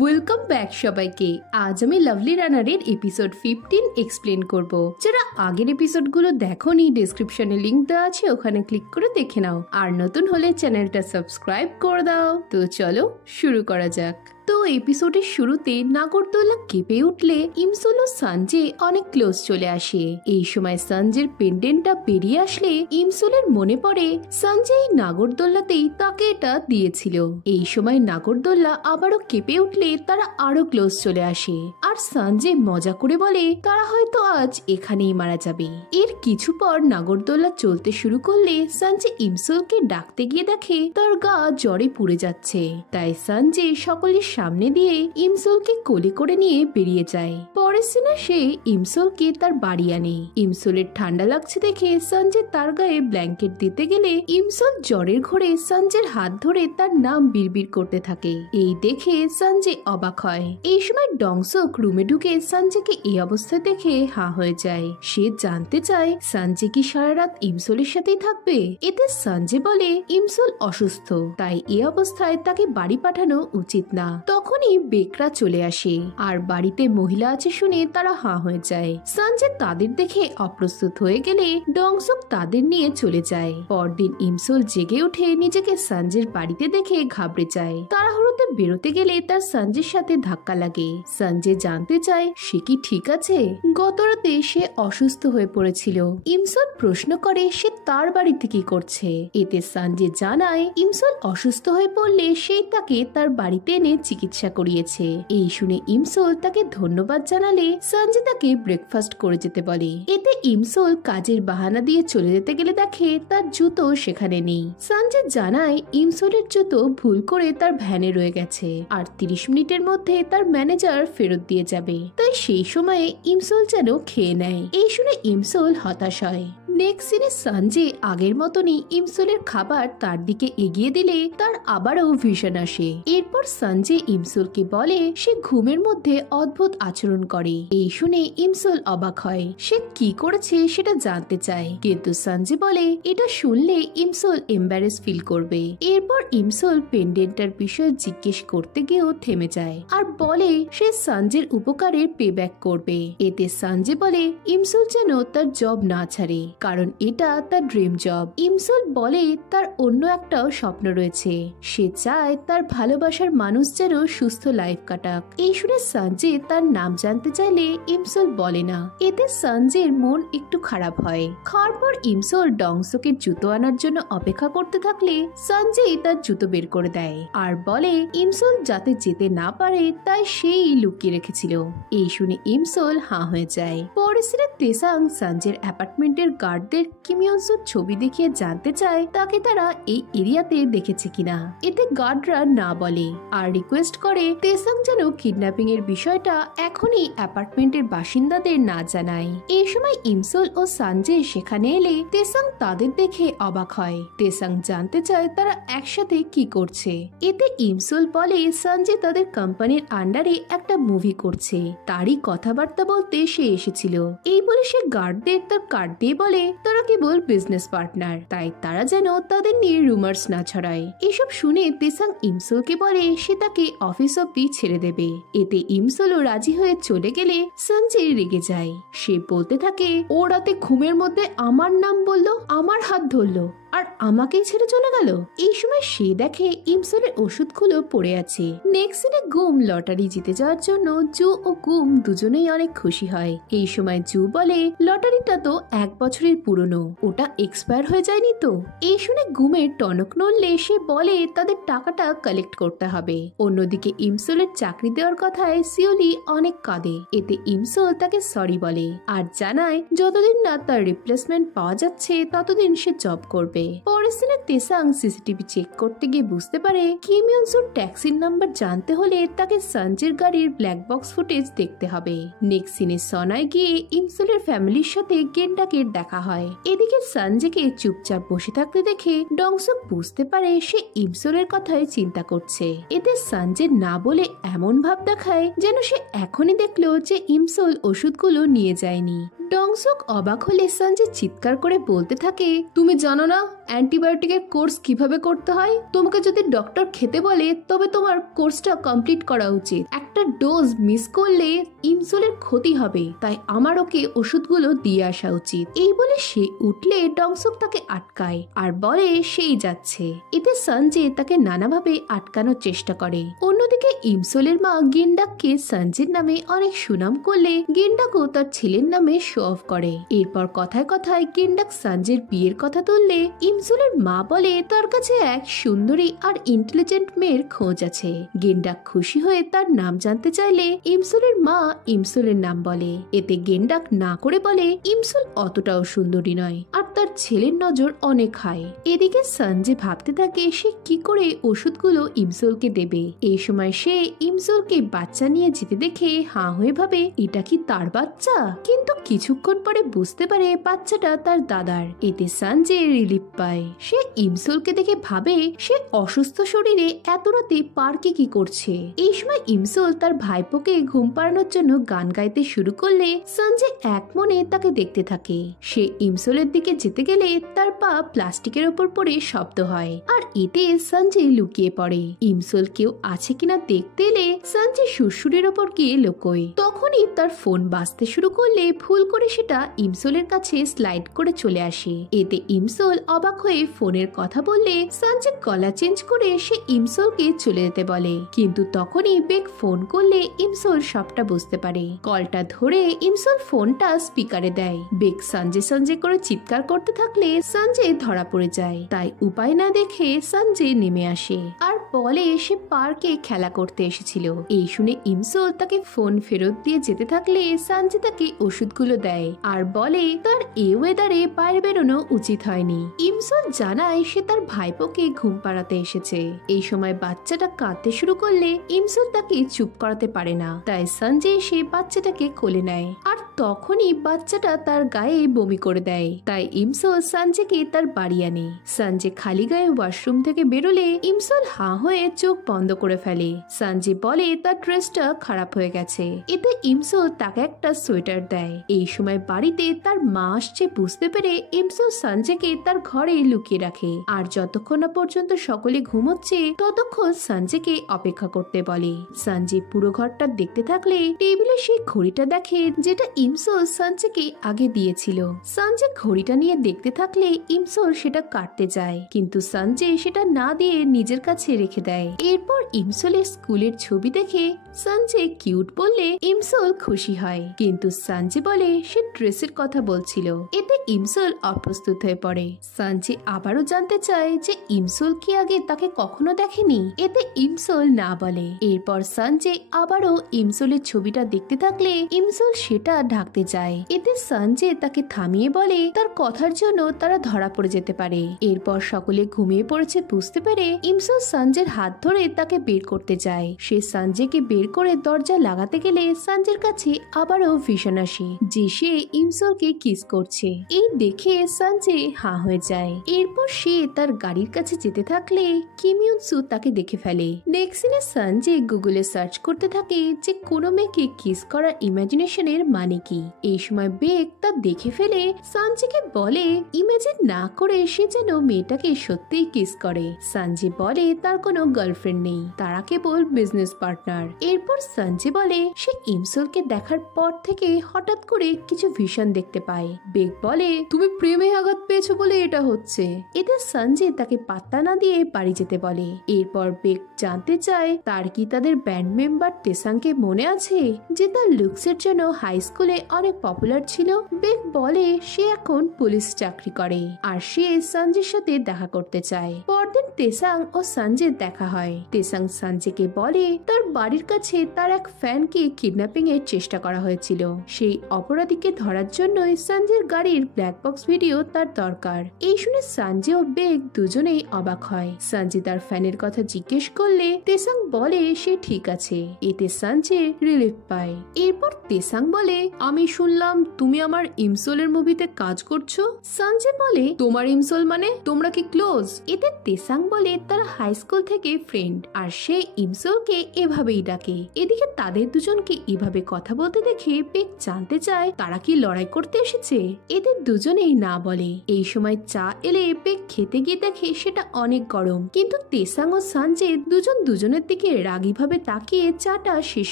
Welcome back সবাইকে। আজ আমি লাভলি রানারের এপিসোড 15 এক্সপ্লেন করব। যারা আগের এপিসোডগুলো দেখোনি, ডেসক্রিপশনে লিংক দেওয়া আছে, ওখানে ক্লিক করে দেখে নাও। আর নতুন হলে চ্যানেলটা সাবস্ক্রাইব করে দাও। তো চলো শুরু করা যাক। তো এপিসোডের শুরুতে নাগরদোলা কেঁপে উঠলে ইমসুল ও সঞ্জয় অনেক ক্লোজ চলে আসে। এই সময় সঞ্জয়ের পেন্ডেন্টটা বেরিয়ে আসলে ইমসুলের মনে পড়ে সঞ্জয় নাগরদোল্লাতেই তাকে এটা দিয়েছিল। এই সময় নাগরদোল্লা আবারও কেঁপে উঠলে তারা আরো ক্লোজ চলে আসে। আর সঞ্জয় মজা করে বলে তারা হয়তো আজ এখানেই মারা যাবে। এর কিছু পর নাগরদোল্লা চলতে শুরু করলে সঞ্জয় ইমসুলকে ডাকতে গিয়ে দেখে তার গা জ্বরে পুড়ে যাচ্ছে। তাই সঞ্জয় সকলের সামনে দিয়ে ইমসুলকে কোলে করে নিয়ে বেরিয়ে যায়। পরের সিনে সে ইমসুলকে তার বাড়ি আনে। ইমসুলের ঠান্ডা লাগছে দেখে সঞ্জয় তার গায়ে ব্ল্যাঙ্কেট দিতে গেলে ইমসুল জ্বরের ঘোরে সঞ্জয়ের হাত ধরে তার নাম বিড়বিড় করতে থাকে। এই দেখে সঞ্জয় অবাক হয়। এই সময় ডংসক রুমে ঢুকে সঞ্জয়কে এই অবস্থায় দেখে হাঁ হয়ে যায়। সে জানতে চায় সঞ্জয় কি সারা রাত ইমসুলের সাথেই থাকবে। এতে সঞ্জয় বলে ইমসুল অসুস্থ, তাই এই অবস্থায় তাকে বাড়ি পাঠানো উচিত না। তখনই বেকরা চলে আসে আর বাড়িতে মহিলা আছে শুনে তারা হাঁ হয়ে যায়। সঞ্জয় তাদের দেখে অপ্রস্তুত হয়ে গেলে ডংসক তাদের নিয়ে চলে যায়। পরদিন ইমসুল জেগে উঠে নিজেকে সঞ্জয়ের বাড়িতে দেখে ঘাবড়ে যায়। তাড়াহুড়োতে বেরোতে গেলে তার সঞ্জয়ের সাথে ধাক্কা লাগে। সঞ্জয় জানতে চায় সে কি ঠিক আছে। গত রাতে সে অসুস্থ হয়ে পড়েছিল। ইমসুল প্রশ্ন করে সে তার বাড়িতে কি করছে। এতে সঞ্জয় জানায় ইমসুল অসুস্থ হয়ে পড়লে সেই তাকে তার বাড়িতে এনে চিকিৎসা করিয়েছে। এই শুনে ইমসুল তাকে ধন্যবাদ জানালে সঞ্জয় তাকে ব্রেকফাস্ট করে যেতে বলে। এতে ইমসুল কাজের বাহানা দিয়ে চলে যেতে গেলে দেখে তার জুতো সেখানে নেই। সঞ্জয় জানায় ইমসুলের জুতো ভুল করে তার ভ্যানে রয়ে গেছে আর 30 মিনিটের মধ্যে তার ম্যানেজার ফেরত দিয়ে যাবে। তাই সেই সময়ে ইমসুল যেন খেয়ে নেয়। এই শুনে ইমসুল হতাশ হয়। নেক্সট সিনে সঞ্জয় আগের মতনই ইমসুলের খাবার তার দিকে এগিয়ে দিলে তার আবারও ভিশন আসে। এরপর সঞ্জয় ইমসুলকে বলে সে ঘুমের মধ্যে অদ্ভুত আচরণ করে। এই শুনে ইমসুল অবাক হয়। সে কি করেছে সেটা জানতে চায়, কিন্তু সঞ্জয় বলে এটা শুনলে ইমসুল এম্বারেস ফিল করবে। এরপর ইমসুল পেন্ডেন্টার বিষয়ে জিজ্ঞেস করতে গিয়েও থেমে যায় আর বলে সে সঞ্জয়ের উপকারের পে ব্যাক করবে। এতে সঞ্জয় বলে ইমসুল যেন তার জব না ছাড়ে, কারণ এটা তার ড্রিম জব। ইমসুল বলে তার অন্য একটাও স্বপ্ন রয়েছে। সে চায় তার ভালোবাসার মানুষ যেন সুস্থ লাইফ কাটাক। এই শুনে সঞ্জয় তার নাম জানতে চাইলে ইমসুল বলে না। এতে সঞ্জয়ের মন একটু খারাপ হয়। খাওয়ার পর ইমসুল ডংসকের জুতো আনার জন্য অপেক্ষা করতে থাকলে সঞ্জয় তার জুতো বের করে দেয় আর বলে ইমসুল যাতে যেতে না পারে তাই সেই লুকিয়ে রেখেছিল। এই শুনে ইমসুল হাঁ হয়ে যায়। পরের সিনে তেসাং সঞ্জয়ের অ্যাপার্টমেন্টের গার্ডদের কিম ইয়নসুর ছবি দেখিয়ে জানতে চায় তাকে তারা এই এরিয়াতে দেখেছে কিনা। এতে গার্ডরা না বলে আর রিকোয়েস্ট করে তেসাং যেন কিডন্যাপিং এর বিষয়টা এখনই অ্যাপার্টমেন্টের বাসিন্দাদের না জানায়। এই সময় ইমসুল ও সঞ্জয় সেখানে এলে তেসাং তাদের দেখে অবাক হয়। তেসাং জানতে চায় তারা একসাথে কি করছে। এতে ইমসুল বলে সঞ্জয় তাদের কোম্পানির আন্ডারে একটা মুভি করছে, তারই কথাবার্তা বলতে সে এসেছিল। এই বলে সে গার্ডদের তার কার্ড দিয়ে বলে তারা কেবল বিজনেস পার্টনার, তাই তারা যেন তাদের নিয়ে রুমার্স না ছড়ায়। এসব শুনে তেসাং ইমসুলকে বলে সে তাকে অফিস অব্দি ছেড়ে দেবে। এতে ইমসুলও রাজি হয়ে চলে গেলে সঞ্জয় রেগে যায়। সে বলতে থাকে ও রাতে ঘুমের মধ্যে আমার নাম বললো, আমার হাত ধরলো আর আমাকেই ছেড়ে চলে গেল। এই সময় সে দেখে ইমসুলের ওষুধগুলো পড়ে আছে। নেক্সট দিনে গুম লটারি জিতে যাওয়ার জন্য জু ও গুম দুজনেই অনেক খুশি হয়। এই সময় জু বলে লটারিটা তো 1 বছরের পুরনো, ওটা এক্সপায়ার হয়ে যায়নি তো। এই শুনে গুমের টনক নড়লে সে বলে তাদের টাকাটা কালেক্ট করতে হবে। অন্যদিকে ইমসুলের চাকরি দেওয়ার কথায় সিওলি অনেক কাঁদে। এতে ইমসুল তাকে সরি বলে আর জানায় যতদিন না তার রিপ্লেসমেন্ট পাওয়া যাচ্ছে ততদিন সে জব করবে। পরের সিনে তেসাং সিসিটিভি চেক করতে গিয়ে বুঝতে পারে কিম ইয়নসুর ট্যাক্সির নাম্বার জানতে হলে তাকে সঞ্জয়ের গাড়ির ব্ল্যাক বক্স ফুটেজ দেখতে হবে। নেক্সট সিনে সনায় গিয়ে ইমসুলের ফ্যামিলির সাথে গেন্ডাকের দেখা হয়। এদিকে সঞ্জয়কে চুপচাপ বসে থাকতে দেখে ডংসক বুঝতে পারে সে ইমসুলের কথাই চিন্তা করছে। এতে সঞ্জয় না বলে এমন ভাব দেখায় যেন সে এখনই দেখলো যে ইমসুল ওষুধগুলো নিয়ে যায়নি। ডংসক অবাক হলে সঞ্জয় চিৎকার করে বলতে থাকে তুমি জানো না অ্যান্টিবায়োটিকের কোর্স কিভাবে করতে হয়। তোমাকে যদি ডক্টর খেতে বলে তবে তোমার কোর্সটা কমপ্লিট করা উচিত। একটা ডোজ মিস করলে ইমসোলের ক্ষতি হবে, তাই আমার ওকে ওষুধগুলো দিয়ে আসা উচিত। এই বলে সে উঠলে ডংসুক তাকে আটকায় আর বলে সেই যাচ্ছে। এতে সঞ্জে তাকে নানাভাবে আটকানোর চেষ্টা করে। অন্যদিকে ইমসোলের মা গিন্ডাককে সঞ্জের নামে অনেক সুনাম করলে গিন্ডাকও তার ছেলের নামে শো অফ করে। এরপর কথায় কথায় গিন্ডাক সঞ্জের বিয়ের কথা তুললে ইমসোলের মা বলে তার কাছে এক সুন্দরী আর ইন্টেলিজেন্ট মেয়ের খোঁজ আছে। গিন্ডাক খুশি হয়ে তার নাম জানতে চাইলে ইমসোলের মা ইমসোলের নাম বলে। এতে গিন্ডাক না করে বলে ইমসোল অতটাও সুন্দরী নয় আর তার ছেলের নজর অনেক হাই। এদিকে সঞ্জে ভাবতে থাকে সে কি করে ওষুধগুলো ইমসোলকে দেবে। এই সময় সে ইমসোলকে বাচ্চা নিয়ে যেতে দেখে হাঁ হয়ে ভাবে এটা কি তার বাচ্চা, কিন্তু কিছুক্ষণ পরে বুঝতে পারে বাচ্চাটা তার দাদার। এতে সঞ্জে রিলিফ পায়। সে ইমসোলকে দেখে ভাবে সে অসুস্থ শরীরে এত রাতে পার্কে কি করছে। এই সময় ইমসোল তার ভাইপোকে ঘুম পাড়ানোর জন্য গান গাইতে শুরু করলে সঞ্জে এক মনে তাকে দেখতে থাকে। সে ইমসোলের দিকে যেতে গেলে তার পা প্লাস্টিকের ওপর পড়ে শব্দ হয় আর এতে সঞ্জে লুকিয়ে পড়ে। ইমসোল কেউ আছে কিনা দেখতে এলে সঞ্জে সুরসুরের ওপর গিয়ে লুকোয়। তখনই তার ফোন বাজতে শুরু করলে ভুল করে সেটা ইমসোলের কাছে স্লাইড করে চলে আসে। এতে ইমসোল অবাক হয়ে ফোনের কথা বললে সঞ্জে গলা চেঞ্জ করে সে ইমসোলকে চলে যেতে বলে, কিন্তু তখনই বেক ফোন করলে ইমসোল সবটা বুঝতে পারে। কলটা ধরে ইমসোল ফোনটা স্পিকারে দেয়। বেক সঞ্জে সঞ্জে করে চিৎকার করতে থাকলে সঞ্জে ধরা পড়ে যায়। তাই উপায় না দেখে সঞ্জে নেমে আসে আর বলে সে পার্কে খেলা করতে এসেছিল। এই শুনে ইমসোল তাকে ফোন ফেরত দিয়ে যেতে থাকলে সঞ্জে তাকে ওষুধগুলো দেয় আর বলে তার এই ওয়েদারে বাইরে বেরোনো উচিত হয়নি। ইমসোল জানায় সে তার ভাইপোকে ঘুম পাড়াতে এসেছে। এই সময় বাচ্চাটা কাঁদতে শুরু করলে ইমসোল তাকে চুপ করাতে পারে না, তাই সঞ্জে সে বাচ্চাটাকে কোলে নেয় আর তখনই বাচ্চাটা তার গায়ে বমি করে দেয়। তাই ইমসোল সঞ্জেকে তার বাড়ি আনে। সঞ্জে খালি গায়ে ওয়াশরুম থেকে বেরোলে ইমসোল হাঁ হয়ে চোখ বন্ধ করে ফেলে। সঞ্জে বলে তার ড্রেসটা খারাপ হয়ে গেছে। এতে ইমসোল তাকে একটা সোয়েটার দেয়। এই সময় বাড়িতে তার মা আসছে বুঝতে পেরে ইমসোল সঞ্জেকে তার ঘরে লুকিয়ে রাখে আর যতক্ষণ না পর্যন্ত সকলে ঘুমোচ্ছে ততক্ষণ সঞ্জেকে অপেক্ষা করতে বলে। সঞ্জে পুরো ঘরটা দেখতে থাকলে টেবিলে সেই ঘড়িটা দেখে যেটা ইমসোল সঞ্জেকে আগে দিয়েছিল। সঞ্জে ঘড়িটা নিয়ে দেখতে থাকলে ইমসোল সেটা কাটতে যায়, কিন্তু সঞ্জে সেটা না দিয়ে নিজের কাছে রেখে দেয়। এরপর ইমসোলের স্কুলের ছবি দেখে সঞ্জে কিউট বললে ইমসোল খুশি হয়, কিন্তু সঞ্জে বলে সে ড্রেসের কথা বলছিল। এতে ইমসোল অপ্রস্তুত হয়ে পড়ে। সঞ্জে আবারও জানতে চায় যে ইমসোল কি আগে তাকে কখনো দেখেনি। এতে ইমসোল না বলে। এরপর সঞ্জে আবারও ইমসোলের ছবিটা দেখতে থাকলে ইমসোল সেটা ঢাকতে যায়। এতে সঞ্জে তাকে থামিয়ে বলে তার কথার জন্য তারা ধরা পড়ে যেতে পারে। এরপর সকলে ঘুমিয়ে পড়েছে বুঝতে পেরে ইমসোল সঞ্জের হাত ধরে তাকে বের করতে যায়। সে সঞ্জেকে বের করে দরজা লাগাতে গেলে সঞ্জের কাছে আবারও ভিশন আসে যে সে ইমসোলকে কিস করছে। এই দেখে সঞ্জে হাঁ হয়ে যায়। এরপর সে তার গাড়ির কাছে যেতে থাকলে কিম ইউন সু তাকে দেখে ফেলে। নেক্সট সিনে সঞ্জে গুগলে সার্চ করতে থাকে যে কোনো মেয়েকে কিস করার ইমাজিনেশনের মানে কি। এই সময় বেক তা দেখে ফেলে সঞ্জেকে বলে ইমাজিন না করে সে যেন মেয়েটাকে সত্যিই কিস করে। সঞ্জে বলে তার কোনো গার্লফ্রেন্ড নেই, তারা কেবল বিজনেস পার্টনার। এরপর সঞ্জে বলে সে ইমসোলকে দেখার পর থেকে হঠাৎ করে কিছু ভিশন দেখতে পায়। বেক বলে তুমি প্রেমে আঘাত পেয়েছো বলে এটা হচ্ছে। এতে সঞ্জে তাকে পাত্তা না দিয়ে বাড়ি যেতে বলে। এরপর বেক জানতে চায় তার কি তাদের ব্যান্ড মেম্বার তেসাংকে মনে আছে যে তার লুকসের জন্য হাই স্কুলে অনেক পপুলার ছিল। বেক বলে সে এখন পুলিশ চাকরি করে আর সে সঞ্জের সাথে দেখা করতে চায়। পরদিন তেসাং ও সঞ্জের দেখা হয়। তেসাং সঞ্জেকে বলে তার বাড়ির কাছে তার এক ফ্যানকে কিডন্যাপিং এর চেষ্টা করা হয়েছিল। সেই অপরাধীকে ধরার জন্যই সঞ্জের গাড়ির ব্ল্যাক বক্স ভিডিও তার দরকার। এই শুনে সঞ্জে ও বেক দুজনেই অবাক হয়। সঞ্জে তার ফ্যানের কথা জিজ্ঞেস করলে তেসাং বলে সে ঠিক আছে। এতে সঞ্জে রিলিফ পায়। এরপর তেসাং বলে আমি শুনলাম তুমি আমার ইমসোলের মুভিতে কাজ করছো। সঞ্জয় বলে, তোমার ইমসোল মানে? তোমরা কি ক্লোজ? এতে তেসাং বলে তারা হাই স্কুল থেকে ফ্রেন্ড, আর সে ইমসোলকে এভাবেই ডাকে। এদিকে তাদের দুজনকে এভাবে কথা বলতে দেখে পেক জানতে চায় তারা কি লড়াই করতে এসেছে। এদের দুজনেই না বলে। এই সময় চা এলে পেক খেতে গিয়ে দেখে সেটা অনেক গরম, কিন্তু তেসাং ও সঞ্জয় দুজন দুজনের দিকে রাগী ভাবে তাকিয়ে চাটা শেষ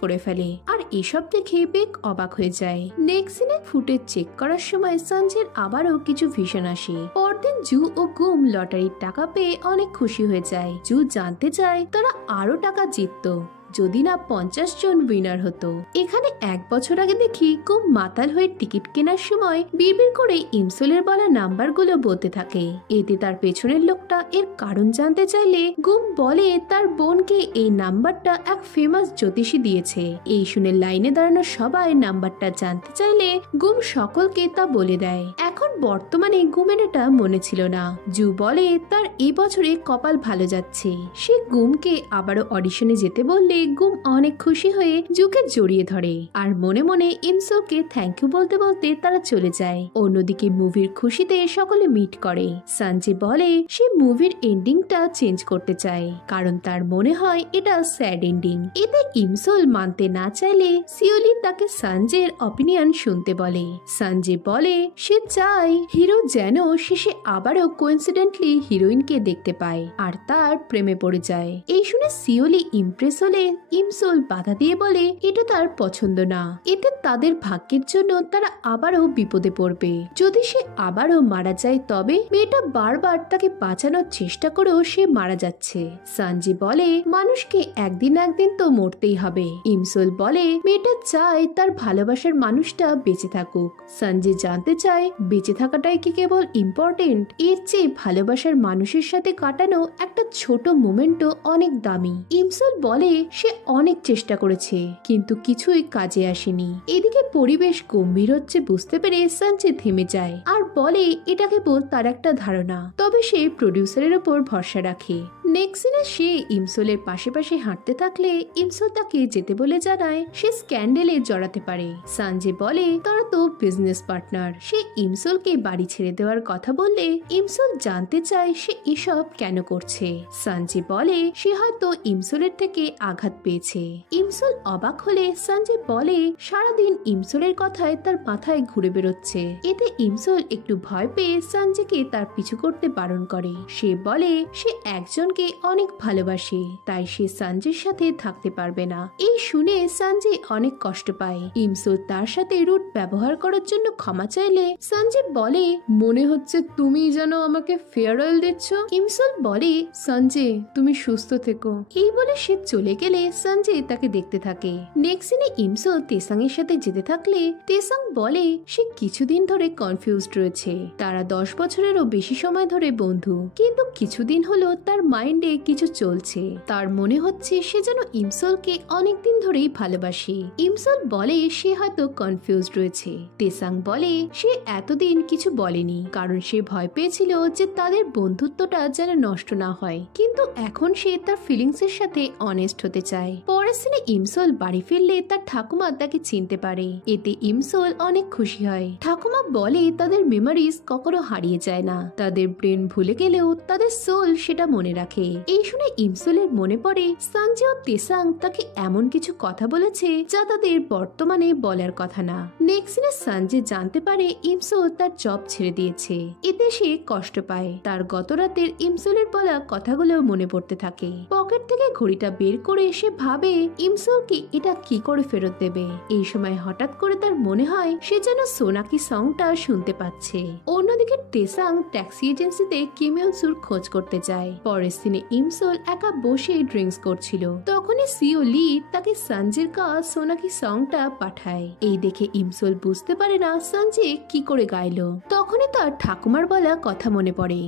করে ফেলে। আর এসব দেখে পেক অবাক হয়ে যায়। নেক্সট সিনে ফুটেজ চেক করার সময় সঞ্জয়ের আবারও কিছু ভিশন আসে। পরদিন জু ও গুম লটারির টাকা পেয়ে অনেক খুশি হয়ে যায়। জু জানতে চায় তারা আরো টাকা জিততো যদি না 50 জন উইনার হতো। এখানে 1 বছর আগে দেখি খুব মাতাল হয়ে টিকিট কেনার সময় বিড়বিড় করে ইমসোলের বলা নাম্বারগুলো বলতে থাকে। এতে তার পেছনের লোকটা এর কারণ জানতে চাইলে গুম বলে তার বোনকে এই নাম্বারটা এক ফেমাস জ্যোতিষী দিয়েছে। এই শুনে লাইনে দাঁড়ানো সবাই নাম্বারটা জানতে চাইলে গুম সকলকে তা বলে দেয়। এখন বর্তমানে গুমের এটা মনে ছিল না। জু বলে তার এই বছরে কপাল ভালো যাচ্ছে। সে গুমকে আবারও অডিশনে যেতে বললে গুম অনেক খুশি হয়ে জুকে জড়িয়ে ধরে আর মনে মনে ইমসোকে থ্যাংক ইউ বলতে বলতে তারা চলে যায়। অন্যদিকে মুভির খুশিতে সকলে মিট করে। সঞ্জয় বলে সে মুভির এন্ডিংটা চেঞ্জ করতে চায় কারণ তার মনে হয় এটা স্যাড এন্ডিং। এতে ইমসোল মানতে না চাইলে সিওলি তাকে সঞ্জয়ের অপিনিয়ন শুনতে বলে। সঞ্জয় বলে সে চায় হিরো যেন শেষে আবারও কোইন্সিডেন্টলি হিরোইনকে দেখতে পায় আর তার প্রেমে পড়ে যায়। এই শুনে সিওলি ইমপ্রেস হলে ইমসোল বাধা দিয়ে বলে এটা তার পছন্দ না। এতে তাদের ভাগ্যের জন্য তারা আবারও বিপদে পড়বে। যদি সে আবারও মারা যায় তবে মেয়েটা বারবার তাকে বাঁচানোর চেষ্টা করেও সে মারা যাচ্ছে। সঞ্জয় বলে মানুষকে একদিন একদিন তো মরতেই হবে। ইমসোল বলে মেয়েটা চায় তার ভালোবাসার মানুষটা বেঁচে থাকুক। সঞ্জয় জানতে চায় বেঁচে থাকাটাই কি কেবল ইম্পর্টেন্ট? এর চেয়ে ভালোবাসার মানুষের সাথে কাটানো একটা ছোট মোমেন্টও অনেক দামি। ইমসোল বলে সে অনেক চেষ্টা করেছে কিন্তু কিছুই কাজে আসেনি। এদিকে পরিবেশ গম্ভীর হচ্ছে বুঝতে পেরে সঞ্জয় থেমে যায় আর বলে এটা কেবল তার একটা ধারণা, তবে সে প্রডিউসারের উপর ভরসা রাখে। নেক্সট সিনে সে ইমসোলের পাশে পাশে হাঁটতে থাকলে ইমসোল তাকে যেতে বলে জানায় সে স্ক্যান্ডেলে জড়াতে পারে। সঞ্জয় বলে তারা তো বিজনেস পার্টনার। সে ইমসোলকে বাড়ি ছেড়ে দেওয়ার কথা বললে ইমসোল জানতে চায় সে এসব কেন করছে। সঞ্জয় বলে সে হয়তো ইমসোলের থেকে আঘাত পেয়েছে। ইমসোল অবাক হলে সঞ্জয় বলে সারাদিন ইমসোলের কথায় তার মাথায় ঘুরে বেরোচ্ছে। এতে ইমসোল একটু ভয় পেয়ে সঞ্জয়কে তার পিছু করতে বারণ করে। সে বলে সে একজনকে অনেক ভালোবাসে তাই সে সঞ্জয়ের সাথে থাকতে পারবে না। এই শুনে সঞ্জয় অনেক কষ্ট পায়। ইমসোল তার সাথে রুট ব্যবহার করার জন্য ক্ষমা চাইলে সঞ্জয় বলে মনে হচ্ছে তুমি যেন আমাকে ফেয়ারওয়েল দিচ্ছ। ইমসোল বলে সঞ্জয় তুমি সুস্থ থেকো। এই বলে সে চলে গেলে সঞ্জয় তাকে দেখতে থাকে। নেক্সট সিনে ইমসোল তেসাং এর সাথে যেতে থাকলে তেসাং বলে সে কিছুদিন ধরে কনফিউজড রয়েছে। তারা 10 বছরেরও বেশি সময় ধরে বন্ধু, কিন্তু কিছুদিন হলো তার মাইন্ডে কিছু চলছে। তার মনে হচ্ছে সে যেন ইমসোলকে অনেকদিন ধরেই ভালোবাসে। ইমসোল বলে সে হয়তো কনফিউজড রয়েছে। তেসাং বলে সে এতদিন কিছু বলেনি কারণ সে ভয় পেয়েছিল যে তাদের বন্ধুত্বটা যেন নষ্ট না হয়, কিন্তু এখন সে তার ফিলিংস এর সাথে অনেস্ট হতে চায়। পরের সিনে ইমসোল বাড়ি ফিরলে তার ঠাকুমা তাকে চিনতে পারে। এতে ইমসোল অনেক খুশি হয়। ঠাকুমা বলে তাদের মেমোরিজ কখনো হারিয়ে যায় না, তাদের ব্রেন ভুলে গেলেও তাদের সোল সেটা মনে রাখে। এই শুনে ইমসোলের মনে পড়ে সঞ্জয় ও তেসাং তাকে এমন কিছু কথা বলেছে যা তাদের বর্তমানে বলার কথা না। নেক্সট সিনে সঞ্জয় জানতে পারে ইমসোল তার জব ছেড়ে দিয়েছে। এতে সে কষ্ট পায়। তার গত রাতের ইমসোলের বলা কথাগুলো মনে পড়তে থাকে। পকেট থেকে ঘড়িটা বের করে সে ভাবে ইমসোলকে এটা কি করে ফেরত দেবে। এই সময় হঠাৎ করে তার মনে হয় সে যেন সোনাকি সংটা শুনতে পাচ্ছে। অন্যদিকে তেসাং ট্যাক্সি এজেন্সিতে কিম ইয়ন সুর খোঁজ করতে যায়। পরের সিনে ইমসোল একা বসে ড্রিঙ্কস করছিল। তখনই সিও লি তাকে সঞ্জয়ের গাওয়া সোনাকি সংটা পাঠায়। এই দেখে ইমসোল বুঝতে পারে না সঞ্জয় কি করে গাইলো। তখনই তার ঠাকুমার বলা কথা মনে পড়ে।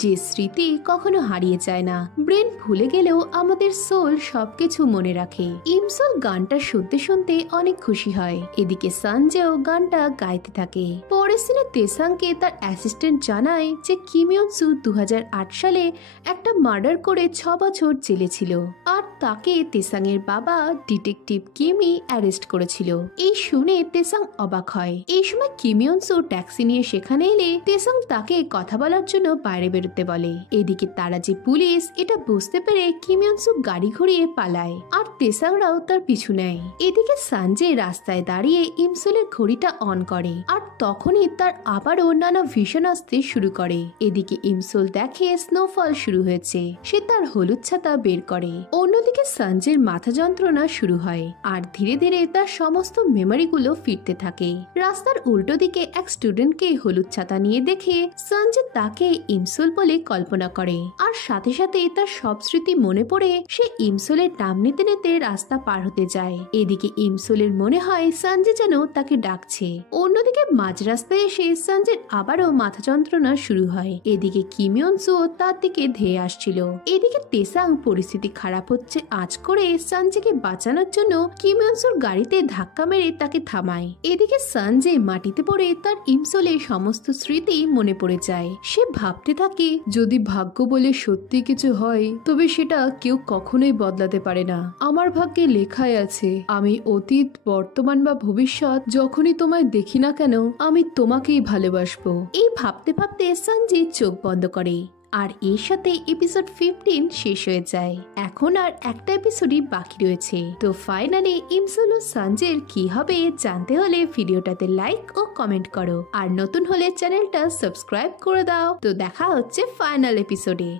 যে স্মৃতি কখনো হারিয়ে যায় না। ব্রেন ভুলে গেলেও আমাদের সোল সবকিছু মনে রাখে। ইমসল গানটা শুনতে শুনতে অনেক খুশি হয়। এদিকে সঞ্জেও গানটা গাইতে থাকে। পরের সিনে তেসাংকে তার অ্যাসিস্ট্যান্ট জানায় যে কিম ইয়ন সু 2008 সালে একটা মার্ডার করে 6 বছর জেলে ছিল আর তাকে তেসাং এর বাবা ডিটেকটিভ কিমি অ্যারেস্ট করেছিল। এই শুনে তেসাং অবাক হয়। এই সময় কিম ইয়ন সু ট্যাক্সি নিয়ে সেখানে এলে তেসাং তাকে কথা বলার জন্য বাইরে বেরোতে বলে। এদিকে তারা যে পুলিশ এটা বুঝতে পেরে কিম ইয়ন সু গাড়ি ঘুরিয়ে পালায় আর তেসাংরাও তার পিছু নেয়। এদিকে সঞ্জয় রাস্তায় দাঁড়িয়ে ইমসলের ঘড়িটা অন করে আর তখনই তার আবারও নানা ভিশন আসতে শুরু করে। এদিকে ইমসল দেখে স্নোফল শুরু হয়েছে। সে তার হলুদ ছাতা বের করে। অন্যদিকে সঞ্জয়ের মাথা যন্ত্রণা শুরু হয় আর ধীরে ধীরে তার সমস্ত মেমোরিগুলো ফিরতে থাকে। রাস্তার উল্টো দিকে এক স্টুডেন্টকে হলুদ ছাতা নিয়ে দেখে সঞ্জয় তাকে ইমসল বলে কল্পনা করে আর সাথে সাথে তার সব স্মৃতি মনে পড়ে সে ইমসলের নাম নিতে নিতে রাস্তা পার হতে যায়। এদিকে ইমসলের মনে হয় সঞ্জয় যেন তাকে ডাকছে। অন্যদিকে মাঝ রাস্তায় এসে সঞ্জয়ের আবারও মাথা যন্ত্রণা শুরু হয়। এদিকে কিম ইয়ন সু তার দিকে ধেয়ে আসছিল। এদিকে তেসাং পরিস্থিতি খারাপ হচ্ছে আঁচ করে সঞ্জয়কে বাঁচানোর জন্য কিম ইয়ন সুর গাড়িতে ধাক্কা মেরে তাকে থামায়। এদিকে সঞ্জয় মাটিতে পড়ে তার ইমসলে সমস্ত স্মৃতি মনে পড়ে যায়। সে ভাবতে থাকে যদি ভাগ্য বলে সত্যি কিছু হয় তবে সেটা কেউ কখনোই বদলাতে পারে না। আমার ভাগ্যে লেখাই আছে আমি অতীত বর্তমান বা ভবিষ্যৎ যখনই তোমায় দেখি না কেন আমি তোমাকেই ভালোবাসবো। এই ভাবতে ভাবতে সঞ্জয় চোখ বন্ধ করে আর এর সাথে এপিসোড 15 শেষ হয়ে যায়। এখন আর একটা এপিসোডই বাকি রয়েছে। তো ফাইনালি ইমসল ও সঞ্জয়ের কি হবে জানতে হলে ভিডিওটাতে লাইক ও কমেন্ট করো আর নতুন হলে চ্যানেলটা সাবস্ক্রাইব করে দাও। তো দেখা হচ্ছে ফাইনাল এপিসোডে।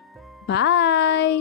বাই।